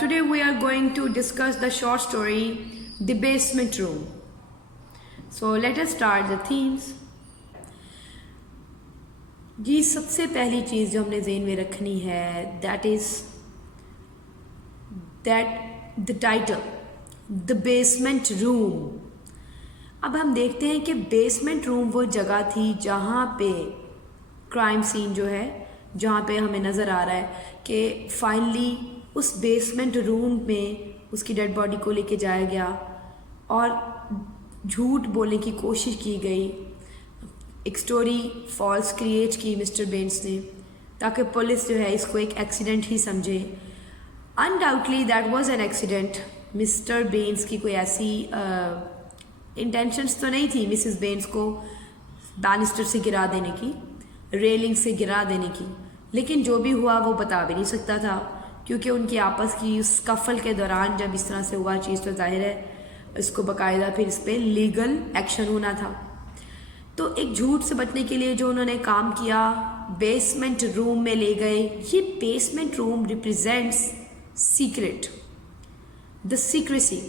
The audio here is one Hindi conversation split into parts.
Today we are going to discuss the short story The Basement Room. So let us start the themes. जी सबसे पहली चीज़ जो हमने ज़हन में रखनी है that the title the basement room. अब हम देखते हैं कि बेसमेंट रूम वो जगह थी जहाँ पे क्राइम सीन जो है, जहाँ पे हमें नज़र आ रहा है कि फाइनली उस बेसमेंट रूम में उसकी डेड बॉडी को लेके जाया गया और झूठ बोलने की कोशिश की गई. एक स्टोरी फॉल्स क्रिएट की मिस्टर बेन्स ने ताकि पुलिस जो है इसको एक एक्सीडेंट ही समझे. Undoubtedly that was an accident. Mister बेन्स की कोई ऐसी इंटेंशंस तो नहीं थी मिसेस बेन्स को बैनिस्टर से गिरा देने की, रेलिंग से गिरा देने की, लेकिन जो भी हुआ वो बता भी नहीं सकता था क्योंकि उनकी आपस की उस स्कफल के दौरान जब इस तरह से हुआ चीज़ तो जाहिर है इसको बाकायदा फिर इस पर लीगल एक्शन होना था. तो एक झूठ से बचने के लिए जो उन्होंने काम किया, बेसमेंट रूम में ले गए. ये basement room represents secret, the secrecy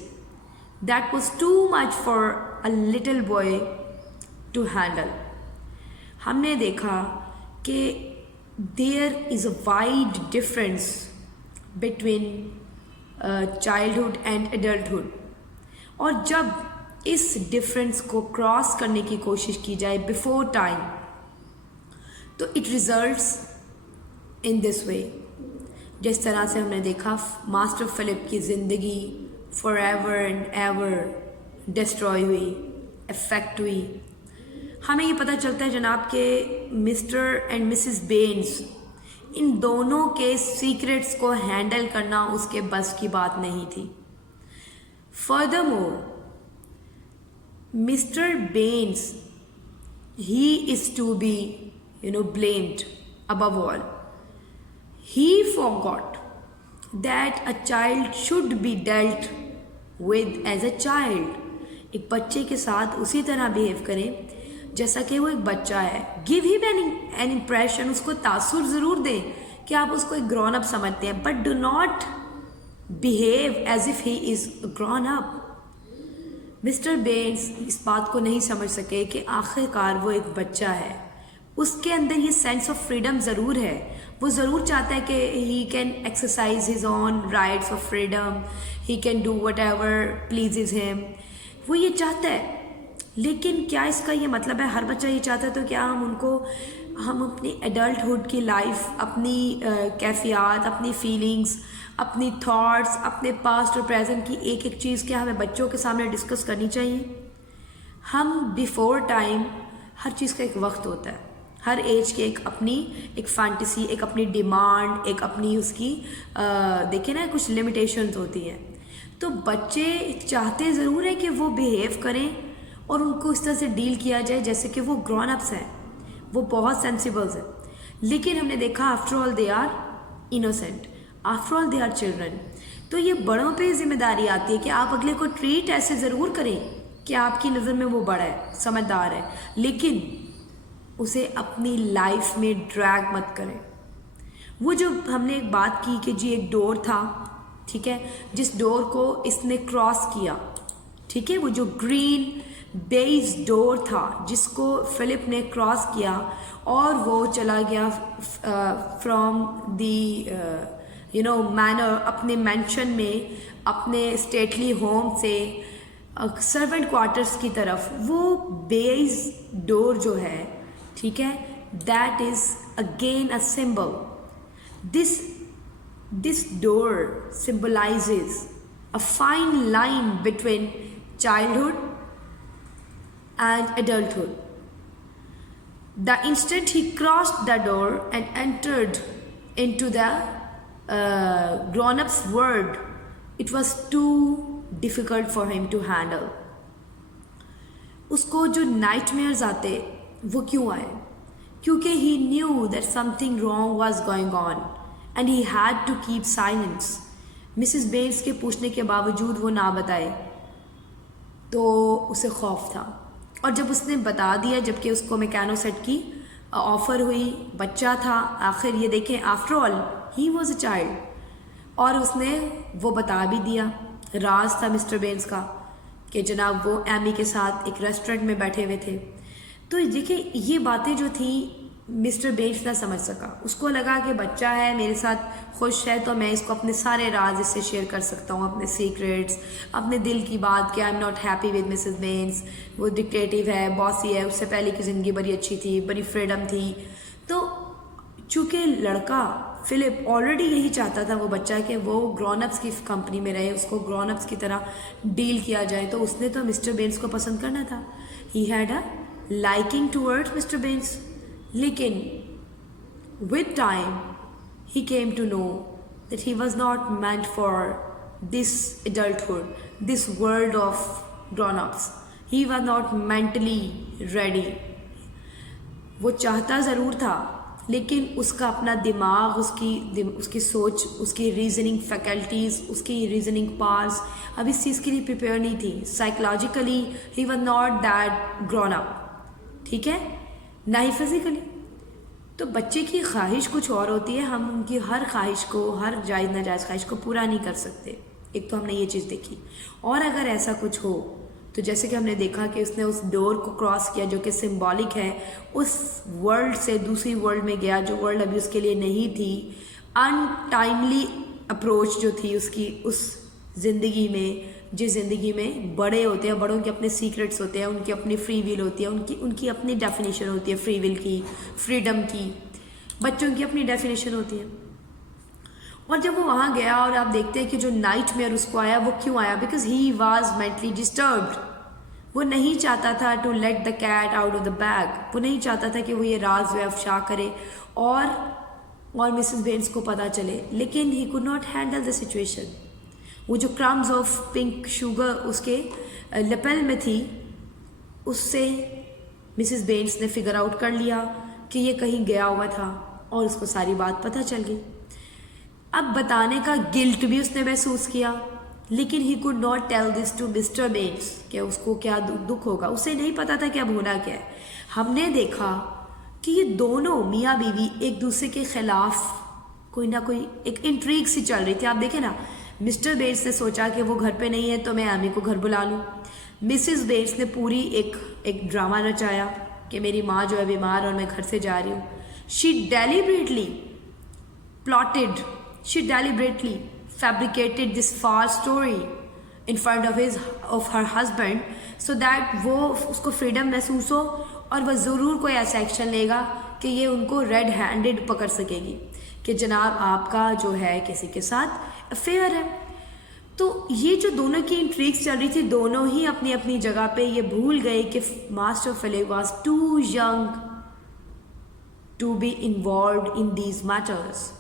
that was too much for a little boy to handle. हमने देखा कि there is a wide difference between childhood and adulthood, और जब इस डिफरेंस को क्रॉस करने की कोशिश की जाए बिफोर टाइम तो it results in this way. जिस तरह से हमने देखा मास्टर फिलिप की ज़िंदगी for ever and ever destroy हुई, इफेक्ट हुई. हमें ये पता चलता है जनाब के मिस्टर एंड मिसेस बेन्स, इन दोनों के सीक्रेट्स को हैंडल करना उसके बस की बात नहीं थी. Furthermore Mr. Baines, he is to be, blamed above all. He forgot that a child should be dealt with as a child. एक बच्चे के साथ उसी तरह बिहेव करें जैसा कि वो एक बच्चा है. गिव हिम एन इम्प्रेशन, उसको तासुर ज़रूर दें कि आप उसको एक ग्रॉन अप समझते हैं, but do not behave as if he is grown up. Mister Bains इस बात को नहीं समझ सके कि आखिरकार वो एक बच्चा है. उसके अंदर ये सेंस ऑफ फ्रीडम ज़रूर है. वो ज़रूर चाहता है कि he can exercise his on rights of freedom, he can do what ever pleases him. वो ये चाहता है. लेकिन क्या इसका ये मतलब है हर बच्चा ये चाहता है तो क्या हम अपनी एडल्टहुड की लाइफ, अपनी कैफियत, अपनी फीलिंग्स, अपनी थॉट्स, अपने पास्ट और प्रेजेंट की एक एक चीज़ क्या हमें बच्चों के सामने डिस्कस करनी चाहिए? हम बिफोर टाइम, हर चीज़ का एक वक्त होता है, हर एज की एक अपनी एक फैंटेसी, एक अपनी डिमांड, एक अपनी उसकी देखिए ना कुछ लिमिटेशंस होती हैं. तो बच्चे चाहते ज़रूर हैं कि वो बिहेव करें और उनको इस तरह से डील किया जाए जैसे कि वो ग्रॉन अप्स हैं, वो बहुत सेंसिबल्स हैं. लेकिन हमने देखा after all they are innocent, after all they are children. तो ये बड़ों पे जिम्मेदारी आती है कि आप अगले को ट्रीट ऐसे ज़रूर करें कि आपकी नज़र में वो बड़ा है, समझदार है, लेकिन उसे अपनी लाइफ में ड्रैग मत करें. वो जो हमने एक बात की कि जी एक डोर था, ठीक है, जिस डोर को इसने क्रॉस किया, ठीक है, वो जो ग्रीन बेस डोर था जिसको फिलिप ने क्रॉस किया और वो चला गया फ्रॉम दी मैनर, अपने मैंशन में, अपने स्टेटली होम से सर्वेंट क्वार्टर्स की तरफ. वो बेस डोर जो है, ठीक है, that is again a symbol. This door symbolizes a fine line between childhood and adulthood. The instant he crossed the door and entered into the grown-up's world, it was too difficult for him to handle. उसको जो nightmares आते वो क्यों आए? क्योंकि he knew that something wrong was going on and he had to keep silence. Mrs बेन्स के पूछने के बावजूद वो ना बताए तो उसे खौफ था, और जब उसने बता दिया, जबकि उसको मैकेनो सेट की ऑफ़र हुई, बच्चा था, आखिर ये देखें after all he was a child, और उसने वो बता भी दिया, राज था मिस्टर बेन्स का, कि जनाब वो एमी के साथ एक रेस्टोरेंट में बैठे हुए थे। तो देखिए ये बातें जो थी मिस्टर बेन्स ना समझ सका, उसको लगा कि बच्चा है मेरे साथ खुश है तो मैं इसको अपने सारे राज इससे शेयर कर सकता हूँ, अपने सीक्रेट्स, अपने दिल की बात कि I am not happy with Mrs बेन्स, वो डिक्टेटिव है, बॉसी है, उससे पहले की ज़िंदगी बड़ी अच्छी थी, बड़ी फ्रीडम थी। तो चूँकि लड़का फिलिप ऑलरेडी यही चाहता था वो बच्चा कि वो ग्रोन अप्स की कंपनी में रहे, उसको ग्रोन अप्स की तरह डील किया जाए, तो उसने तो मिस्टर बेन्स को पसंद करना था। He had a liking towards mister बेन्स, लेकिन with time he came to know that he was not meant for this adulthood, this world of grown-ups. He was not mentally ready. वो चाहता ज़रूर था, लेकिन उसका अपना दिमाग, उसकी सोच, उसकी रीजनिंग फैकल्टीज़, उसकी रीजनिंग पावर्स अब इस चीज़ के लिए प्रिपेयर नहीं थी। Psychologically he was not that grown up, ठीक है, ना ही फिजिकली। तो बच्चे की ख्वाहिश कुछ और होती है, हम उनकी हर ख्वाहिश को, हर जायज़ नाजायज़ ख्वाहिश को पूरा नहीं कर सकते। एक तो हमने ये चीज़ देखी, और अगर ऐसा कुछ हो तो जैसे कि हमने देखा कि उसने उस डोर को क्रॉस किया जो कि सिंबॉलिक है, उस वर्ल्ड से दूसरी वर्ल्ड में गया जो वर्ल्ड अभी उसके लिए नहीं थी। अनटाइमली अप्रोच जो थी उसकी उस ज़िंदगी में, जिस ज़िंदगी में बड़े होते हैं, बड़ों के अपने सीक्रेट्स होते हैं, उनकी अपनी फ्री विल होती है, उनकी अपनी डेफिनेशन होती है फ्री विल की, फ्रीडम की, बच्चों की अपनी डेफिनेशन होती है। और जब वो वहाँ गया और आप देखते हैं कि जो नाइटमेयर उसको आया, वो क्यों आया? Because he was mentally disturbed. वो नहीं चाहता था to let the cat out of the bag, वो नहीं चाहता था कि वो ये राज जो अफशा करे और मिसेस बेन्स को पता चले, लेकिन he could not handle the situation. वो जो क्रम्स ऑफ पिंक शुगर उसके लेपेल में थी, उससे मिसेस बेन्स ने फिगर आउट कर लिया कि ये कहीं गया हुआ था और उसको सारी बात पता चल गई। अब बताने का गिल्ट भी उसने महसूस किया, लेकिन he could not tell this to mister Bains कि उसको क्या दुख होगा। उसे नहीं पता था कि अब होना क्या है। हमने देखा कि ये दोनों मियाँ बीवी एक दूसरे के खिलाफ कोई ना कोई एक इंट्रीग सी चल रही थी। आप देखें ना, मिस्टर बेन्स ने सोचा कि वो घर पे नहीं है तो मैं एमी को घर बुला लूँ। मिसेस बेन्स ने पूरी एक ड्रामा रचाया कि मेरी माँ जो है बीमार और मैं घर से जा रही हूँ। She deliberately plotted, she deliberately fabricated this false story in front of her husband so that वो उसको फ्रीडम महसूस हो और वह ज़रूर कोई ऐसा एक्शन लेगा कि ये उनको रेड हैंडेड पकड़ सकेगी कि जनाब आपका जो है किसी के साथ अफेयर है। तो ये जो दोनों की इंट्रिग्स चल रही थी, दोनों ही अपनी अपनी जगह पे ये भूल गए कि master Philip was too young to be involve in these matters.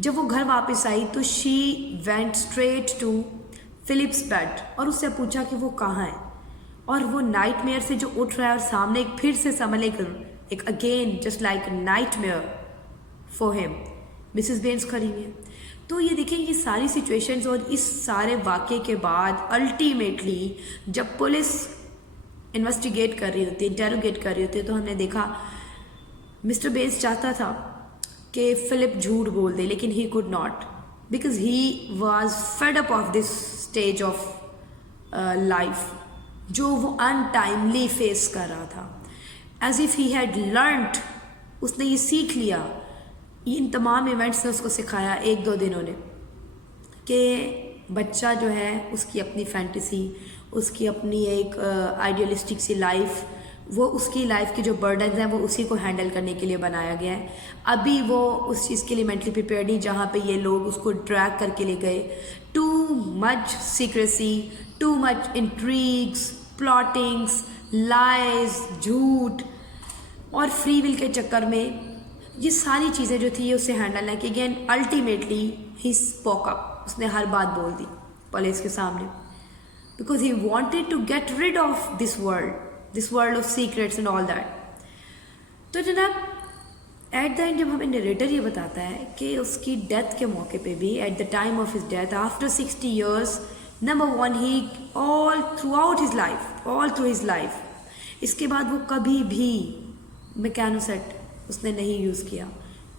जब वो घर वापस आई तो she went straight to Philip's bed और उससे पूछा कि वो कहाँ है, और वो नाइटमेयर से जो उठ रहा है और सामने एक फिर से समझ एक again just like nightmare for him Mrs बेन्स खड़ी हुई है। तो ये देखें ये सारी सिचुएशंस और इस सारे वाक़े के बाद अल्टीमेटली जब पुलिस इन्वेस्टिगेट कर रही होती है, इंटेरोगेट कर रही होती है, तो हमने देखा मिस्टर बेन्स चाहता था कि फिलिप झूठ बोल दे, लेकिन he could not because he was fed up of this stage of life जो वो अनटाइमली फेस कर रहा था। As if he had learned, उसने ये सीख लिया, इन तमाम इवेंट्स ने उसको सिखाया 1-2 दिनों ने, कि बच्चा जो है उसकी अपनी फैंटेसी, उसकी अपनी एक आइडियलिस्टिक सी लाइफ, वो उसकी लाइफ की जो बर्डन हैं वो उसी को हैंडल करने के लिए बनाया गया है। अभी वो उस चीज़ के लिए मेंटली प्रिपेयर नहीं जहाँ पे ये लोग उसको ड्रैग करके ले गए। Too much secrecy, too much intrigues, plottings, lies, झूठ और फ्री विल के चक्कर में ये सारी चीज़ें जो थी ये उससे हैंडल ना की गई। अल्टीमेटली ही स्पोक अप, उसने हर बात बोल दी पुलिस के सामने, because he wanted to get rid of this world of secrets and all that. तो जनाब एट द एंड जब हमें नरेटर ये बताता है कि उसकी डेथ के मौके पे भी, at the time of his death after 60 years, number 1 he all through his life, इसके बाद वो कभी भी मैकेनोसेट उसने नहीं यूज़ किया,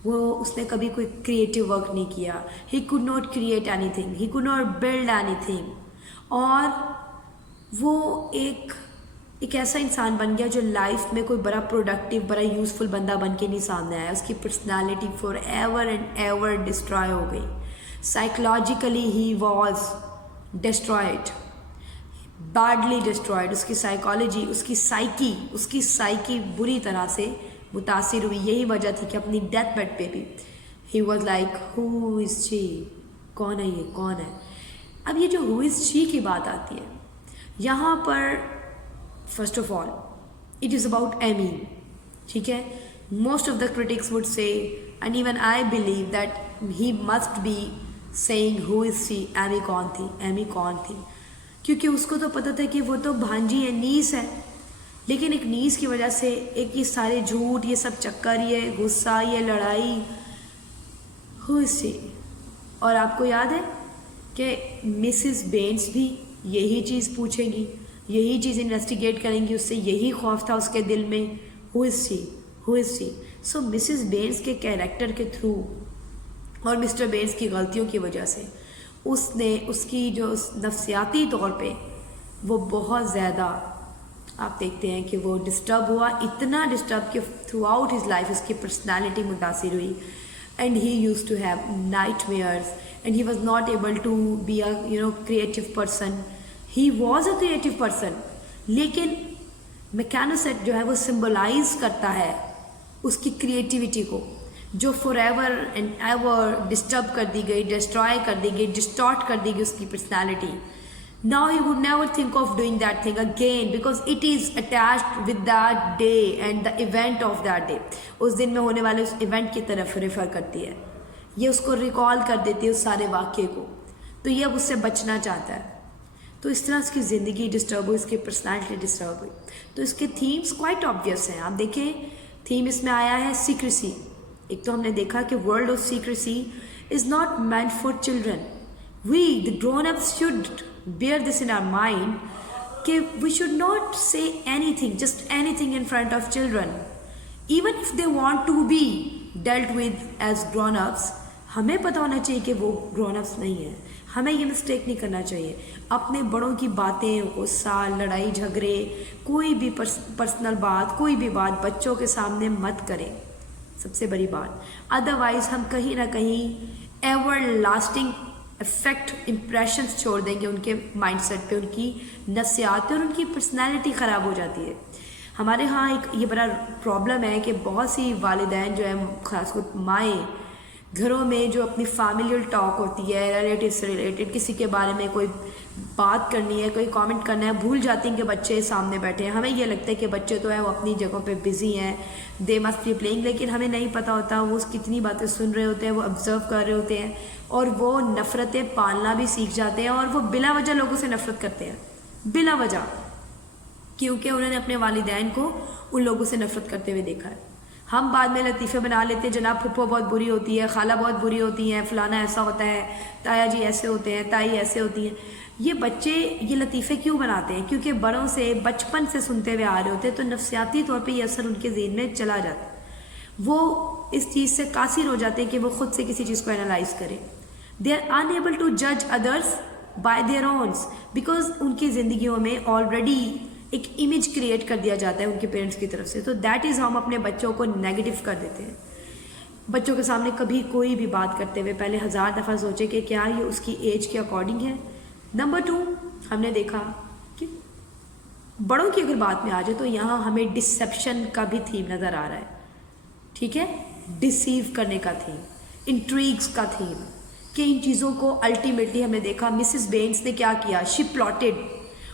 वो उसने कभी कोई क्रिएटिव वर्क नहीं किया. ही could not create anything, he could not build anything. और वो एक ऐसा इंसान बन गया जो लाइफ में कोई बड़ा प्रोडक्टिव, बड़ा यूज़फुल बंदा बन के नहीं सामने आया. उसकी personality for ever and ever destroy हो गई. Psychologically he was destroyed, badly destroyed. उसकी साइकोलॉजी, उसकी साइकी बुरी तरह से मुतासिर हुई. यही वजह थी कि अपनी डेथ बेड पे भी he was like who is she, कौन है ये, कौन है. अब ये जो हु इज़ शी की बात आती है यहाँ पर, first of all it is about Amy. ठीक है, most of the critics would say and even I believe that he must be saying who is she. Amy कौन थी, क्योंकि उसको तो पता था कि वो तो भांजी है, नीस है. लेकिन एक नीस की वजह से एक ये सारे झूठ, ये सब चक्कर, ये गुस्सा, ये लड़ाई, हु इज़ शी. और आपको याद है कि मिसिस बेन्स भी यही चीज़ पूछेंगी, यही चीज़ इन्वेस्टिगेट करेंगी. उससे यही खौफ था उसके दिल में, who is she. So Mrs बेन्स के कैरेक्टर के थ्रू और मिस्टर बेन्स की गलतियों की वजह से उसकी जो नफ्सियाती तौर पे वो बहुत ज़्यादा, आप देखते हैं कि वो डिस्टर्ब हुआ. इतना डिस्टर्ब कि थ्रू आउट हिज लाइफ उसकी पर्सनैलिटी मुतासिर हुई. And he used to have nightmares and he was not able to be a creative person. He was a creative person, लेकिन मैकेनोसेट जो है वो सिम्बलाइज करता है उसकी क्रिएटिविटी को, जो for ever and ever disturb कर दी गई, डिस्ट्रॉय कर दी गई, डिस्टॉर्ट कर दी गई उसकी personality. Now he would never think of doing that thing again because it is attached with that day and the event of that day. उस दिन में होने वाले उस इवेंट की तरफ रेफर करती है, ये उसको रिकॉल कर देती है उस सारे वाक्य को. तो ये अब उससे बचना चाहता है. तो इस तरह उसकी ज़िंदगी डिस्टर्ब हुई, इसकी पर्सनैलिटी डिस्टर्ब हुई. तो इसके थीम्स क्वाइट ऑब्वियस हैं. आप देखें, थीम इसमें आया है सीक्रेसी. एक तो हमने देखा कि world of secrecy is not meant for children. We the grown ups should bear this in our mind कि we should not say anything, just anything in front of children, even if they want to be dealt with as grown-ups. हमें पता होना चाहिए कि वो grown-ups नहीं है. हमें ये मिस्टेक नहीं करना चाहिए. अपने बड़ों की बातें, गुस्सा, लड़ाई झगड़े, कोई भी पर्सनल बात, कोई भी बात बच्चों के सामने मत करें, सबसे बड़ी बात. अदरवाइज हम कहीं ना कहीं एवर लास्टिंग इफेक्ट, इम्प्रेशंस छोड़ देंगे उनके माइंडसेट पे, उनकी नफ्सियात पे, और उनकी पर्सनैलिटी ख़राब हो जाती है. हमारे यहाँ एक ये बड़ा प्रॉब्लम है कि बहुत सी वालिदैन जो है, ख़ासकर माएँ, घरों में जो अपनी फैमिलियल टॉक होती है, रिलेटिव से रिलेटेड किसी के बारे में कोई बात करनी है, कोई कमेंट करना है, भूल जाती हैं कि बच्चे सामने बैठे हैं. हमें ये लगता है कि बच्चे तो हैं वो अपनी जगहों पे बिज़ी हैं, दे मस्ट बी प्लेइंग, लेकिन हमें नहीं पता होता वो कितनी बातें सुन रहे होते हैं, वो ऑब्ज़र्व कर रहे होते हैं, और वो नफ़रतें पालना भी सीख जाते हैं. और वो बिला वजह लोगों से नफ़रत करते हैं, बिला वजह, क्योंकि उन्होंने अपने वालिदैन को उन लोगों से नफ़रत करते हुए देखा है. हम बाद में लतीफ़े बना लेते हैं, जनाब फुप्पो बहुत बुरी होती है, खाला बहुत बुरी होती हैं, फ़लाना ऐसा होता है, ताया जी ऐसे होते हैं, ताई ऐसे होती हैं. ये बच्चे ये लतीफ़े क्यों बनाते हैं? क्योंकि बड़ों से बचपन से सुनते हुए आ रहे होते हैं, तो नफ्सियाती तौर पे ये असर उनके ज़हन में चला जाता है. वो इस चीज़ से कासिर हो जाते हैं कि वो ख़ुद से किसी चीज़ को एनालाइज करें. दे आर अनएबल टू जज others by their ones, because उनकी ज़िंदगियों में ऑलरेडी एक इमेज क्रिएट कर दिया जाता है उनके पेरेंट्स की तरफ से. तो दैट इज़ हम अपने बच्चों को नेगेटिव कर देते हैं. बच्चों के सामने कभी कोई भी बात करते हुए पहले 1000 दफ़ा सोचे कि क्या ये उसकी एज के अकॉर्डिंग है. नंबर 2, हमने देखा कि बड़ों की अगर बात में आ जाए तो यहाँ हमें डिसेप्शन का भी थीम नज़र आ रहा है. ठीक है, डिसीव करने का थीम, इंट्रीग्स का थीम, कि इन चीज़ों को अल्टीमेटली हमने देखा मिसिस बेन्स ने क्या किया. शी प्लॉटेड,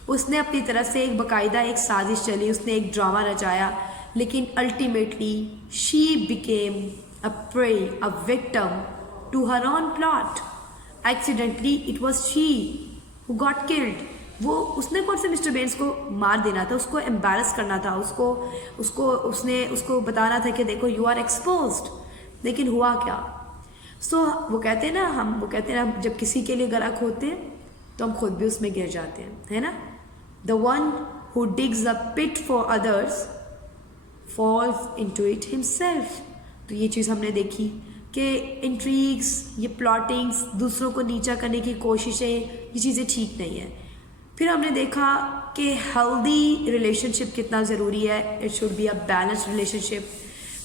उसने अपनी तरफ से एक बाकायदा एक साजिश चली, उसने एक ड्रामा रचाया, लेकिन ultimately she became a prey, a victim to her own plot. Accidentally it was she who got killed. वो उसने कौन से मिस्टर बेन्स को मार देना था, उसको एम्बैरस करना था, उसको बताना था कि देखो यू आर एक्सपोज्ड. लेकिन हुआ क्या? वो कहते हैं ना, जब किसी के लिए गला खोदते हैं तो हम खुद भी उसमें गिर जाते हैं, है ना. The one who digs a pit for others falls into it himself. तो ये चीज़ हमने देखी कि इंट्रीग्स, ये प्लॉटिंग्स, दूसरों को नीचा करने की कोशिशें, ये चीज़ें ठीक नहीं है। फिर हमने देखा कि हेल्दी रिलेशनशिप कितना ज़रूरी है। It should be a balanced relationship.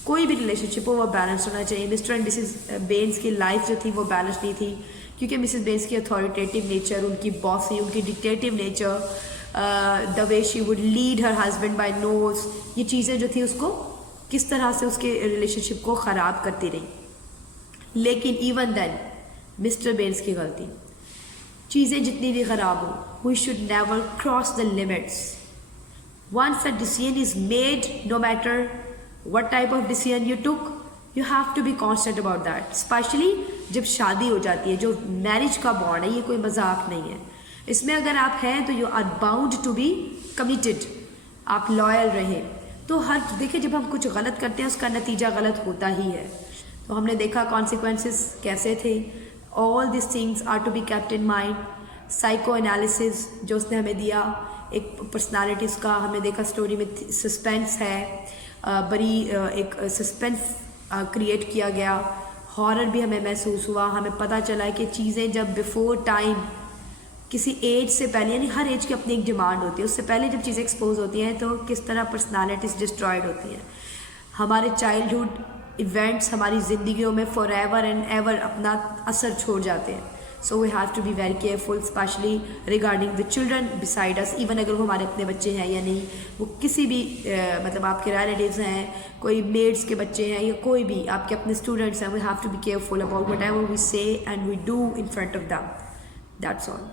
कोई भी रिलेशनशिप हो वो बैलेंस होना चाहिए। मिस्टर एंड मिसेस बेन्स की लाइफ जो थी वो बैलेंस नहीं थी, क्योंकि मिसेस बेन्स की अथॉरिटेटिव नेचर, उनकी बॉसी, उनकी dictative nature, the way she would lead her husband by nose, ये चीज़ें जो थी उसको किस तरह से उसके रिलेशनशिप को ख़राब करती रही। लेकिन इवन देन मिस्टर बेन्स की गलती, चीज़ें जितनी भी ख़राब हो, we should never cross the limits. Once a decision is made, no matter what type of decision you took, you have to be constant about that, specially जब शादी हो जाती है। जो मैरिज का बॉन्ड है ये कोई मजाक नहीं है। इसमें अगर आप हैं तो you are bound to be committed, आप लॉयल रहे। तो हर देखिए, जब हम कुछ गलत करते हैं उसका नतीजा गलत होता ही है। तो हमने देखा कॉन्सिक्वेंसेस कैसे थे। All this things are to be kept in mind. Psycho analysis जो उसने हमें दिया, एक पर्सनालिटी उसका हमने देखा, स्टोरी में सस्पेंस है, बड़ी एक सस्पेंस क्रिएट किया गया। हॉरर भी हमें महसूस हुआ। हमें पता चला कि चीज़ें जब बिफोर टाइम, किसी एज से पहले, यानी हर एज की अपनी एक डिमांड होती है, उससे पहले जब चीज़ें एक्सपोज होती हैं तो किस तरह पर्सनालिटीज़ डिस्ट्रॉयड होती हैं। हमारे चाइल्डहुड इवेंट्स हमारी ज़िंदगियों में फॉर एवर एंड एवर अपना असर छोड़ जाते हैं। So we have to be very careful, specially regarding the children beside us. Even अगर वो हमारे अपने बच्चे हैं या नहीं, वो किसी भी मतलब आपके रिलेटिव्स हैं, कोई मेड्स के बच्चे हैं, या कोई भी आपके अपने स्टूडेंट्स हैं, we have to be careful about whatever we say and we do in front of them. That's all.